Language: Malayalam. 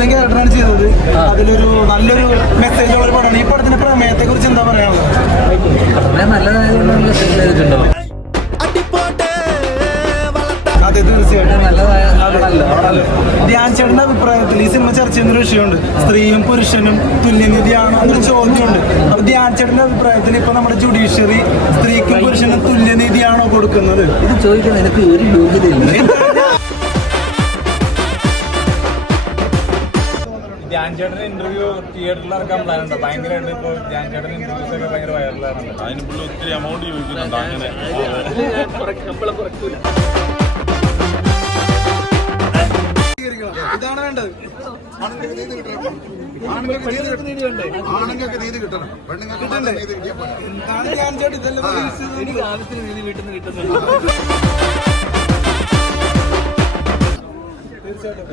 കിടിലൻ ക്യാരക്ടറാണ് ചെയ്തത്. അതിലൊരു നല്ലൊരു മെസ്സേജ് ഉള്ള ഒരു പടമാണ്. ഈ പടത്തിന്റെ പ്രമേയത്തെ കുറിച്ച് എന്താ പറയാനുള്ളത്? അതെ, തീർച്ചയായിട്ടും ധ്യാൻ ചേട്ടന്റെ അഭിപ്രായത്തിൽ ഈ സിനിമ ചർച്ച ചെയ്യുന്ന ഒരു വിഷയമുണ്ട്. സ്ത്രീയും പുരുഷനും തുല്യനിധിയാണോ എന്നൊരു ചോദ്യമുണ്ട്. അപ്പൊ ധ്യാൻ ചേട്ടന്റെ അഭിപ്രായത്തിൽ ഇപ്പൊ നമ്മുടെ ജുഡീഷ്യറി സ്ത്രീക്കും പുരുഷനും തുല്യനിധിയാണോ കൊടുക്കുന്നത്? ഇത് ചോദിക്കാൻ എനിക്ക് ഒരു യോഗ്യതയില്ല. ധ്യാൻ ചേട്ടൻ ഇന്റർവ്യൂ തിയേറ്ററിൽ ഇറക്കാൻ പ്ലാൻ ഉണ്ട്. ഭയങ്കരമായിട്ട് ഇപ്പോൾ ധ്യാൻ ചേട്ടൻ ഇന്റർവ്യൂസ് ഒക്കെ ഭയങ്കര വൈറലാണ്. അതിന് പുള്ളി ഒത്തിരി എമൗണ്ട് ചോദിക്കുന്നുണ്ട്. അങ്ങനെ ഇതാണ് വേണ്ടത്. ആണുങ്ങൾക്ക് നീതി കിട്ടണം, പെണ്ണുങ്ങൾക്ക് മാത്രം നീതി കിട്ടിയാൽ പോരാ. എന്താണ് ധ്യാൻ ചേട്ടൻ ഇതെല്ലാം ആവശ്യത്തിന് നീതി വീട്ടിൽ നിന്ന് കിട്ടുന്നുണ്ട്. തീർച്ചയായിട്ടും